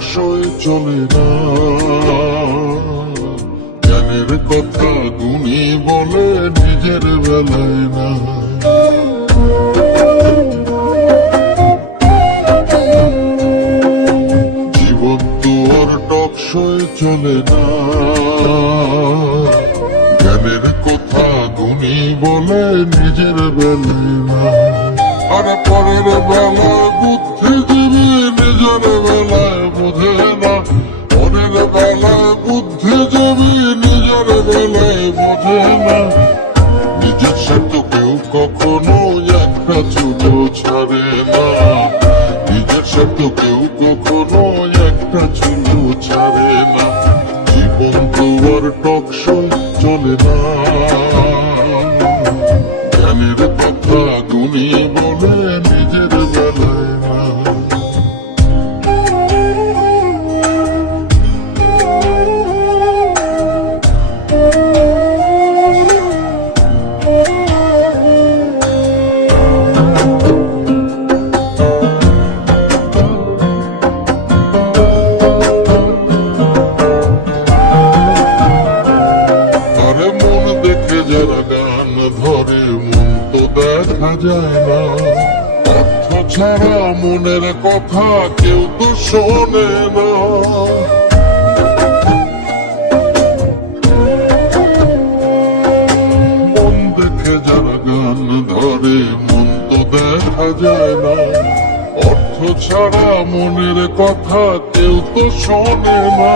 টকশই চলে না, জ্ঞানের কথা গুণী বলে নিজের বেলায় না। জীবন তোর টকশই চলে না, জ্ঞানের কথা গুণী বলে নিজের বেলায় না। আর পরের বেলায় বুদ্ধিজীবী নিজের বেলায় বোঝে না, পরের বেলায় বুদ্ধিজীবী নিজের বেলায় বোঝে না। নিজের স্বার্থ কেউ কখনো একটা চুলো ছাড়ে না, নিজের স্বার্থ কেউ কখনো একটা চুলো ছাড়ে না। জীবন তোর টকশই চলে না, জ্ঞানের কথা গুণী বলে নিজের বেলায় না। যারা গান ধরে মন তো দেখা যায় না, অর্থ ছাড়া মনের কথা কেউ তো শোনে না। মন দেখে যারা গান ধরে মন তো দেখা যায় না, অর্থ ছাড়া মনের কথা কেউ তো শোনে না।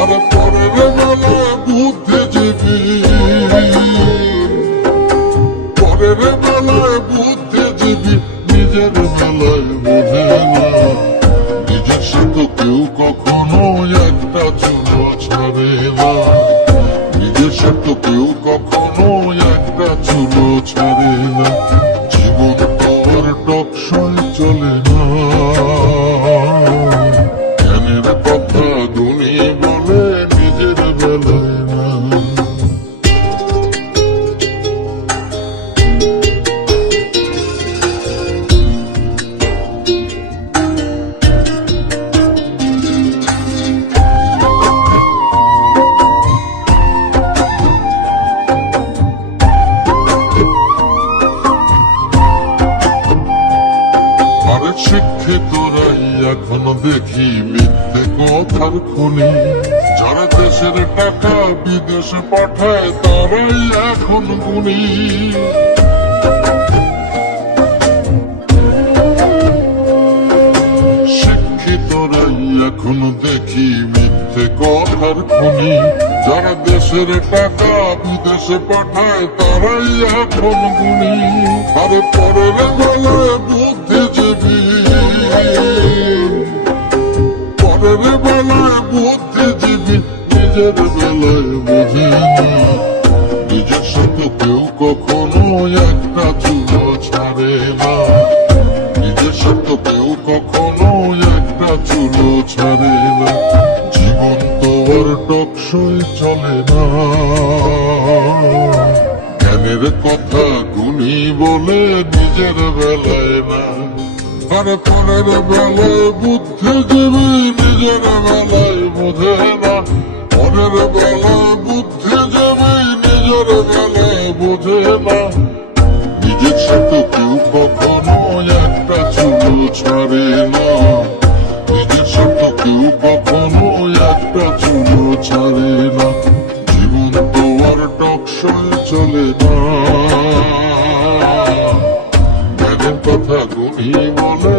আর পরের বেলায় বুদ্ধিজীবী, পরের বেলায় বুদ্ধিজীবী নিজের বেলায় বোঝে না। নিজের স্বার্থ কেউ কখনো একটা চুলো ছাড়ে না, নিজের স্বার্থ কেউ কখনো একটা চুলো ছাড়ে না। জীবন তোর টকশই চলে না, জ্ঞানের কথা গুণী বলে নিজের বেলায় না। শিক্ষিতরাই এখন দেখি মিথ্যে কথার খনি, যারা দেশের টাকা বিদেশে পাঠায় তারাই এখন গুণী। শিক্ষিতরাই এখন দেখি মিথ্যে কথার খনি, যারা দেশের টাকা বিদেশে পাঠায় তারাই এখন গুণী। আরে পরের বেলায় বুদ্ধিজীবী, পরের বেলায় বুদ্ধিজীবী নিজের বেলায় বোঝে না। নিজের সাথে কেউ কখনো একটা চুলো ছাড়ে না, নিজের সাথে কেউ কখনো একটা চুলো ছাড়ে না। জীবন তোর টকশই চলে না, জ্ঞানের কথা গুণী বলে নিজের বেলায় না। আর পরের বেলায় বুদ্ধিজীবী নিজের বেলায় বোঝে না, পরের বেলায় বুদ্ধিজীবী নিজের বেলায় বোঝে না। নিজের সাথে কেউ কখনো একটা চুলো ছাড়ে না, নিজের সাথে কেউ কখনো একটা চুলো ছাড়ে না। জীবন তোর টকশই চলে না, জ্ঞানের কথা গুণী বলে